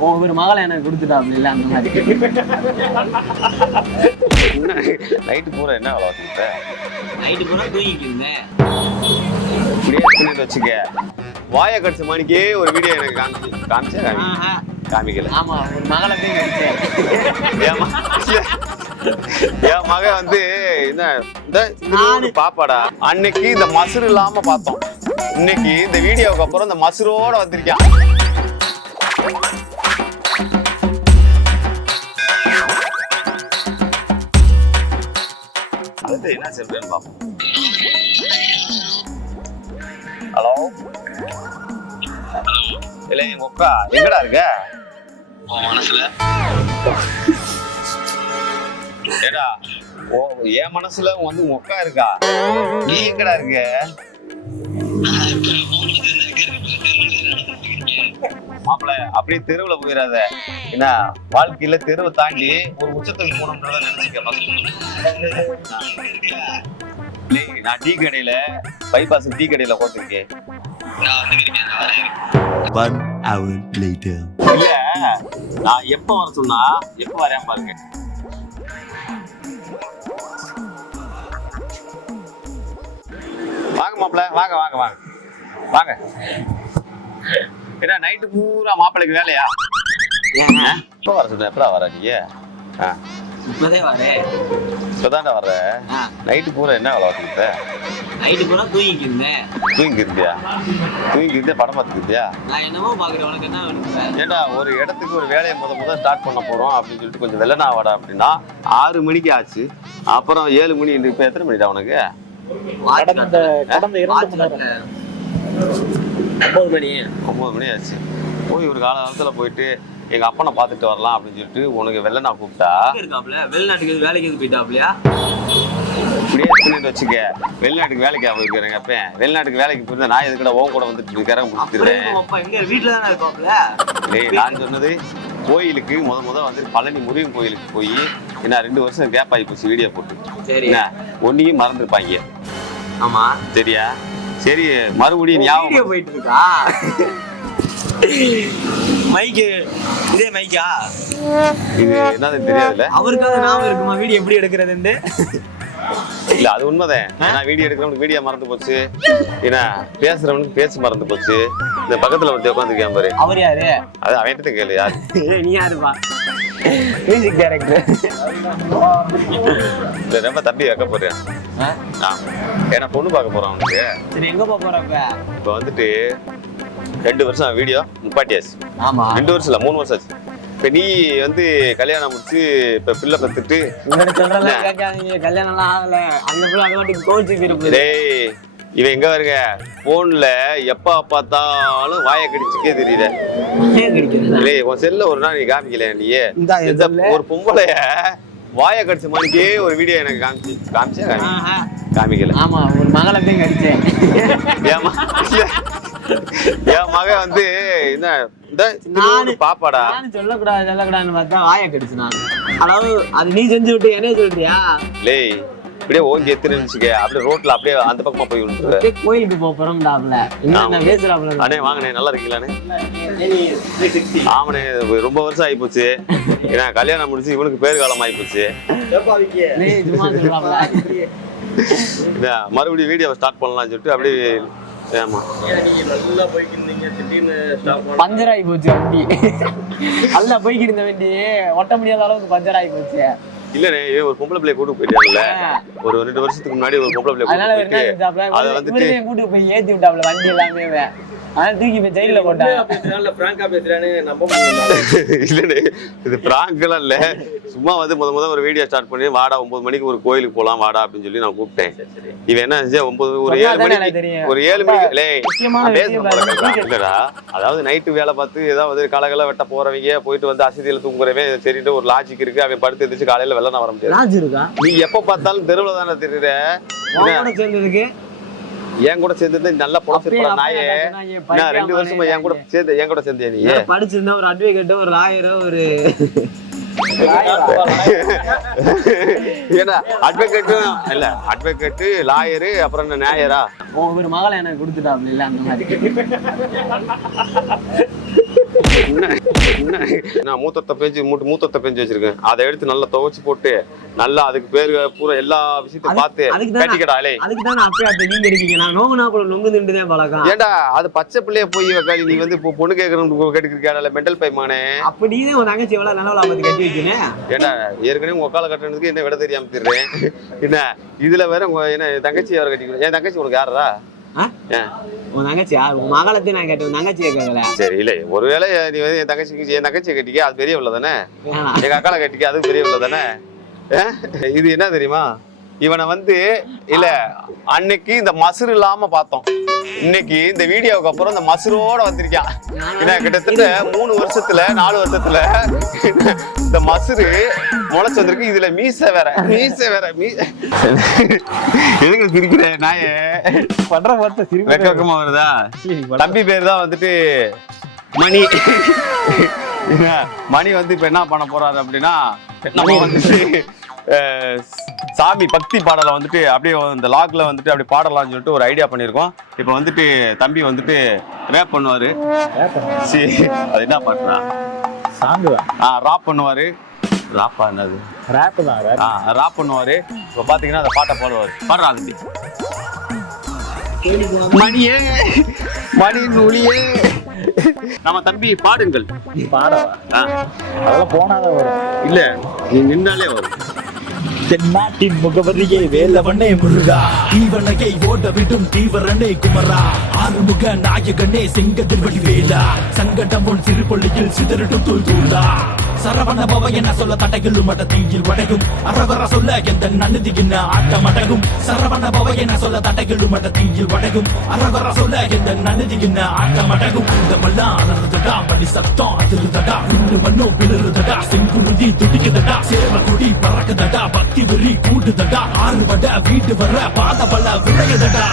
ஒரு மகளை எனக்கு கொடுத்துட்டாப்ல இல்ல அந்த மாதிரி. நைட்டு பூரா என்ன வேலை பார்த்துக்கிட்ட நைட்டு பூரா தூங்கிட்டு இருந்தேன். வச்சுக்க. வாயை கடிச்ச மணிக்கே ஒரு வீடியோ எனக்கு காமிச்சு காமிச்சா காமி ஆஹா. காமிக்கல. ஆமா ஒரு மகளை போய் நடிச்சேன் என் மகன் வந்து என்ன இந்த பாப்பாடா. அன்னைக்கு இந்த மசுறு இல்லாம பார்த்தோம். இன்னைக்கு இந்த வீடியோவுக்கு அப்புறம் இந்த மசுரோட வந்திருக்கான் அடுத்து என்ன சொல்றேன்னு பார்ப்போம் ஹலோ இல்ல எங்க அக்கா எங்கடா இருக்க? ஏடா ஓ என் மனசுல வந்து உன் அக்கா இருக்கா? நீ எங்கடா இருக்க? மாப்பிள அப்படியே தெருவுல போயிடாத என்ன வாழ்க்கையில தெருவை தாண்டி ஒரு உச்சத்துக்கு போகணுன்றத நினைச்சுக்க நான் டீ கடையில பைபாஸ் டீ கடையில உட்காந்துருக்கேன் One hour later. இல்ல நான் எப்ப வர சொன்னா எப்ப வரேன் பாருங்க. வாங்க மாப்பிள வாங்க வாங்க வாங்க. வாங்க. என்ன நைட்டு பூரா மாப்பிளைக்கு வேலையா? எப்ப வர சொன்ன எப்படா வர நீ? இப்பதே வரேன் இப்பதான்டா வர்ற? நைட்டு பூரா என்ன வேலை பார்த்துக்கிட்ட நைட்டு பூரா தூங்கிட்டு இருந்தேன். தூங்கி இருந்தியா இருந்தே படம் பார்த்துக்கிட்டியா நான் என்னமோ பாக்குறேன் உனக்கு என்ன வேணும் இப்ப? ஏண்டா ஒரு இடத்துக்கு ஒரு வேலையை முத முத ஸ்டார்ட் பண்ண போறோம் அப்படின்னு சொல்லிட்டு கொஞ்சம் வெள்ளனா வாடா அப்படின்னா ஆறு மணிக்கு ஆச்சு. அப்புறம் ஏழு மணி இப்போ எத்தனை மணிடா உனக்கு? வாட்ச் கடந்த கடந்த இரண்டு வாட்ச் மணி. ஒன்பது மணி ஆச்சு. போய் ஒரு காலகாலத்துல போயிட்டு எங்க அப்பனை பார்த்துட்டு வரலாம் அப்படின்னு சொல்லிட்டு உனக்கு வெள்ளனா கூப்பிட்டா? எங்க இருக்காப்ல? வெளிநாட்டுக்கு வேலைக்கு எதுவும் போயிட்டாப்லையா? இப்படியே பண்ணிட்டு வச்சுக்க. வெளிநாட்டுக்கு வேலைக்கு போயிருக்கிறேங்க அப்ப. வெளிநாட்டுக்கு வேலைக்கு போயிருந்தா நான் எதுக்கட உன் கூட வந்துட்டு இருக்கிறேன் எங்க வீட்டுல தானே இருக்காப்ல டேய் நான் சொன்னது கோயிலுக்கு முத முத வந்து பழனி முருகன் கோயிலுக்கு போய் என்ன ரெண்டு வருஷம் கேப் ஆகி போச்சு வீடியோ போட்டு. என்ன? ஒன்னையும் மறந்துருப்பாங்க. ஆமா. சரியா? சரி மறுபடியும் ஞாபகம் போயிட்டு இருக்கா மைக்கு இதே மைக்கா? இது என்னதுன்னு தெரியாதுல்ல? அவருக்காவது ஞாபகம் இருக்குமா? வீடியோ எப்படி எடுக்கிறதுன்னு? இல்ல அது உண்மைதான். ஏன்னா வீடியோ எடுக்கிறவனுக்கு வீடியோ மறந்து போச்சு. என்ன பேசுறவனுக்கு பேச்சு மறந்து போச்சு. இந்த பக்கத்துல வந்து உட்காந்துருக்கேன் பாரு. அவர் யாரு? அது அவன்கிட்ட கேளு யார்? நீ யாருப்பா? மியூசிக் டைரக்டர் இல்ல ரொம்ப தம்பி வைக்க போறேன். ஏன்னா பொண்ணு பார்க்க போறான் அவனுக்கு. சரி எங்க போக போறப்ப? இப்ப வந்துட்டு ரெண்டு வருஷம் வீடியோ முப்பாட்டியாச்சு ஆமா. ரெண்டு வருஷம் இல்ல மூணு வருஷம் ஆச்சு. இப்ப நீ வந்து கல்யாணம் முடிச்சு இப்ப பிள்ளை பத்துட்டு இவங்க சொல்றதெல்லாம் கேட்காதீங்க. கல்யாணம் எல்லாம் ஆகல. அந்த பிள்ளை அது மட்டும் கோச்சுக்கு இருப்பது டேய் இவன் எங்க வருங்க போன்ல எப்ப பார்த்தாலும் வாயை கடிச்சுக்கே தெரியல இல்லையே உன் செல்ல ஒரு நாள் நீ காமிக்கல நீ இந்தா என் இந்த செல்ல. ஒரு பொம்பளைய வாயை கடிச்ச மாதிரிக்கே ஒரு வீடியோ எனக்கு காமிச்சு காமிச்சா காமி காமிக்கல. ஆமா ஒரு மகளை கடிச்சேன். ஏமா இல்ல. என் மகன் வந்து என்ன இந்த பாப்பாடா. சொல்லக்கூடாது சொல்லக்கூடாதுன்னு பார்த்தா வாயை கடிச்சு நான். அதாவது அது நீ செஞ்சு விட்டு என்ன சொல்றியா லேய் இப்படியே ஓங்கி எத்தனை இருந்துச்சுக்க அப்படியே ரோட்ல அப்படியே அந்த பக்கமா போய் விழுந்துரு. அப்படியே கோயிலுக்கு போக போறோம்டாப்ல அண்ணே வாங்கண்ணே நல்லா இருக்கீங்களாண்ணே ஆமாண்ணே ரொம்ப வருஷம் ஆகி போச்சு ஏன்னா கல்யாணம் முடிச்சு இவனுக்கு பேர் காலம் ஆகி போச்சு மறுபடியும் வீடியோ ஸ்டார்ட் பண்ணலாம்னு சொல்லிட்டு அப்படியே ஆமா. பஞ்சர் ஆகி போச்சு வண்டி. நல்லா போய்க்கிட்டு இருந்த வண்டி ஒட்ட முடியாத அளவுக்கு பஞ்சர் ஆகி போச்சு. இல்லண்ணே ஒரு பொம்பளை பிள்ளைய கூட்டு போயிட்டாங்கல்ல ஒரு ரெண்டு வருஷத்துக்கு முன்னாடி ஒரு பொம்பளை பிள்ளைய அதனால கூட்டு போயிட்டு அதை வந்துட்டு- கூட்டு போய் ஏத்தி விட்டாப்ல வண்டி எல்லாமே அதான் தூக்கி போய் ஜெயில இல்லண்ணே இது பிராங்க் எல்லாம் இல்ல. சும்மா வந்து முத முத ஒரு வீடியோ ஸ்டார்ட் பண்ணி வாடா ஒன்பது மணிக்கு ஒரு கோயிலுக்கு போலாம் வாடா அப்படின்னு சொல்லி நான் கூப்பிட்டேன். இவன் என்ன செஞ்சா ஒன்பது ஒரு ஏழு மணிக்கு. ஒரு ஏழு மணிக்கு. இல்லடா அதாவது நைட்டு வேலை பார்த்து ஏதாவது காலகால வெட்ட போறவங்க போயிட்டு வந்து அசதியில தூங்குறவன் சரிட்டு ஒரு லாஜிக் இருக்கு அவன் படுத்து எந்திரிச்சு காலையில வெள்ளன வர முடியாது. ராஜ் இருக்கா? நீ எப்ப பார்த்தாலும் தெருவுல தானே தெரியுற? உன் கூட சேர்ந்ததுக்கு? என் கூட சேர்ந்து நல்லா புடச்சிருப்பா நாயே. நான் ரெண்டு வருஷமா என் கூட சேர்ந்து என் கூட சேர்ந்தியா நீ? படிச்சிருந்தா ஒரு அட்வொகேட்டோ ஒரு லாயரோ ஒரு ஏன்னா அட்வொகேட்டும் இல்ல அட்வொகேட்டு லாயரு அப்புறம் என்ன நியாயரா ஒரு மகளை எனக்கு கொடுத்துட்டாப்ல இல்ல அந்த மாதிரி. நான் மூத்தத்தை பெஞ்சு மூட்டு மூத்தத்தை பெஞ்சு வச்சிருக்கேன். அதை எடுத்து நல்லா துவைச்சு போட்டு நல்லா அதுக்கு பேரு பூரா எல்லா விஷயத்தையும் பார்த்து கட்டிக்கடா அலே. அதுக்கு தான் அப்பயே அப்ப நீங்க இருக்கீங்க. நான் நோங்குனா போல நொங்கு திண்டுதான் பழக்கம். ஏண்டா அது பச்சை பிள்ளைய போய் வைக்காது நீ வந்து இப்போ பொண்ணு கேட்கறன்னு கேட்டுக்கிறியாடல மெண்டல் பைமானே அப்ப நீ தான் உன் தங்கச்சி எவ்வளவு நல்லவளா பார்த்து கட்டி வைக்கணும்? ஏண்டா ஏற்கனவே உங்க கால கட்டுறதுக்கு என்ன விட தெரியாம திடுறேன் என்ன இதுல வேற உங்க என்ன என் தங்கச்சி வேற கட்டிக்கணும்? என் தங்கச்சி உனக்கு யாரா உன் தங்கச்சி உன் மகளத்தை நான் கேட்டேன். தங்கச்சியை கேட்கல. சரி இல்லை. ஒருவேளை நீ வந்து என் தங்கச்சிக்கு என் தங்கச்சியை கட்டிக்க அது பெரிய பிள்ளை தானே? எங்க அக்கால கட்டிக்க அது பெரிய பிள்ளை தானே? இது என்ன தெரியுமா? இவனை வந்து இல்ல அன்னைக்கு இந்த மசுறு இல்லாம பார்த்தோம். இன்னைக்கு இந்த வீடியோவுக்கு அப்புறம் இந்த மசுரோட வந்திருக்கான். என்ன கிட்டத்தட்ட மூணு வருஷத்துல நாலு வருஷத்துல இந்த மசுரு முளைச்சு வந்திருக்கு. இதுல மீச வேற மீச வேற மீ எதுக்கு சிரிக்கிற நாயே? பண்ற பார்த்த சிரிப்பு வெக்க வெக்கமா வருதா? தம்பி பேர் தான் வந்துட்டு மணி. மணி வந்து இப்ப என்ன பண்ண போறாரு அப்படின்னா நம்ம வந்துட்டு சாமி பக்தி பாடலை வந்துட்டு அப்படியே இந்த லாக்ல வந்துட்டு அப்படியே பாடலாம்னு சொல்லிட்டு ஒரு ஐடியா பண்ணியிருக்கோம். இப்போ வந்துட்டு தம்பி வந்துட்டு ரேப் பண்ணுவாரு. அது என்ன பாட்டுனா? சாங்கு ஆ ராப் பண்ணுவாரு. ராப்பா என்னது? ரேப் தான். ஆ ராப் பண்ணுவாரு. இப்போ பாத்தீங்கன்னா அந்த பாட்டை பாடுவாரு. பாடுறா தம்பி. மணியே மணி நுழியே நம்ம தம்பி பாடுங்கள். பாடவா? அதெல்லாம் போனாதான் வரும். இல்ல நீ நின்னாலே வரும். தென்னாட்டின் முகவரியே வேலவனே முருகா. தீவனையை ஓட விடும் தீவரனே குமரா. ஆறுமுக நாயகனே செங்கதிர் வடிவேலா. சங்கடம் உன் சிறுபள்ளியில் சிதறிடும் தூள் தூளா சரவண பவ என சொல்ல தடைகளும் மட தீயில் வடகும் அரவர சொல்ல எந்த நன்னதி என்ன ஆட்டம் அடகும் சரவண பவ என சொல்ல தடைகளும் மட தீயில் வடகும் அரவர சொல்ல எந்த நன்னதி என்ன ஆட்டம் அடகும் இந்த மல்லாம் அலறுதடா படி சத்தம் அதிருதடா. விண்ணு மண்ணோ பிளறுதடா செங்குருதி துடிக்குதடா. சேவ குடி பறக்குதடா பக்க பக்தி வெறி கூடுதடா ஆறுபட வீட்டு வர பாத பல விளையுதடா.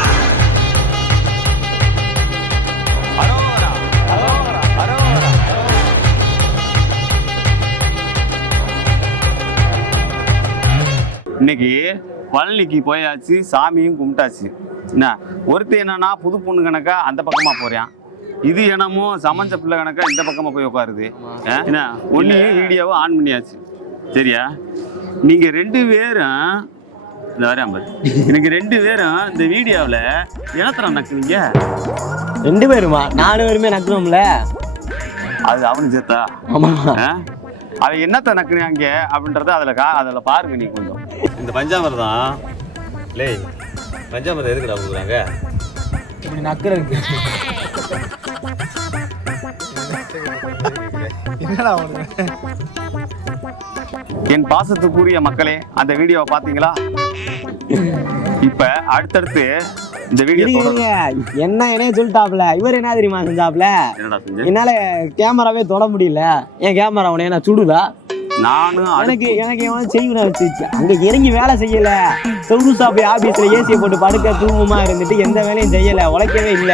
இன்னைக்கு பழனிக்கு போயாச்சு சாமியும் கும்பிட்டாச்சு. என்ன ஒருத்தர் என்னன்னா புது பொண்ணு கணக்கா அந்த பக்கமா போறான். இது என்னமோ சமஞ்ச பிள்ளை கணக்கா இந்த பக்கமா போய் உட்காருது. ஆ? என்ன ஒன்னையும் வீடியோவை ஆன் பண்ணியாச்சு. சரியா? நீங்க ரெண்டு பேரும் இந்த பாரு. எனக்கு ரெண்டு பேரும் இந்த வீடியோவில் இனத்தரம் நக்குறீங்க ரெண்டு பேருமா? நாலு பேருமே நக்கணும்ல அது அவனு சேர்த்தா ஆமா. ஆ? அவன் என்னத்த நக்குறாங்க அப்படின்றத அதுல கா அதுல பாருங்க நீ கொஞ்சம். இந்த பஞ்சாமிரதம் லே பஞ்சாமிரதம் எதுக்குடா கொடுக்குறாங்க? இப்படி நக்குறதுக்கு என்னடா உனக்கு என் பாசத்துக்குரிய மக்களே அந்த வீடியோவை பாத்தீங்களா இப்ப அடுத்தடுத்து இந்த வீடியோ. என்ன என்னைய சொல்லிட்டாப்ல? இவர் என்ன தெரியுமா செஞ்சாப்ல? என்னால கேமராவே தொட முடியல. ஏன் கேமரா உன என்ன சுடுதா? நானும் எனக்கு எனக்கு எவன் செய்வன வச்சு அங்க இறங்கி வேலை செய்யல. சொகுசா போய் ஆபீஸ்ல ஏசியை போட்டு படுக்க தூங்கமா இருந்துட்டு எந்த வேலையும் செய்யல உழைக்கவே இல்ல.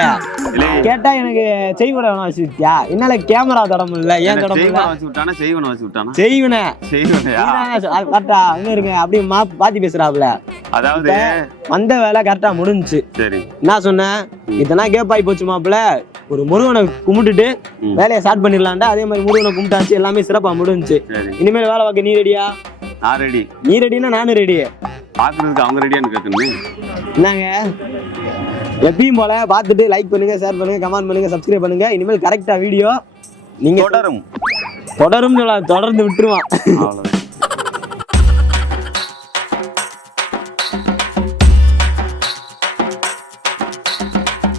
கேட்டா எனக்கு செய்வன வச்சுட்டியா என்னால கேமரா தொட முடியல ஏன் என்ன தொட முடியல? செய்வனை வச்சு விட்டானா? செய்வனை வச்சு விட்டானா? செய்வன செய்வனையா? கரெக்டா இன்னும் இருங்க அப்படியே பாத்தி பேசுறாப்ல அதாவது வந்த வேலை கரெக்டா முடிஞ்சுச்சு. சரி. என்ன சொன்னேன்? இதெல்லாம் கேப்பாய் போச்சு மாப்பிள்ள ஒரு முருகனை கும்பிட்டுட்டு. வேலையை ஸ்டார்ட் பண்ணிடலான்டா. அதே மாதிரி முருகனை கும்பிட்டாச்சு எல்லாமே சிறப்பா முடிஞ்சுச்சு. இனிமேல் வேலை பார்க்க நீ ரெடியா நான் ரெடி நீ ரெடினா நானும் ரெடி பாக்குறதுக்கு அவங்க ரெடியான்னு கேட்கணுமே என்னங்க? எப்பயும் போல பார்த்துட்டு லைக் பண்ணுங்க ஷேர் பண்ணுங்க கமெண்ட் பண்ணுங்க சப்ஸ்கிரைப் பண்ணுங்க. இனிமேல் கரெக்டா வீடியோ நீங்க தொடரும். தொடரும் தொடர்ந்து விட்டுருவான்.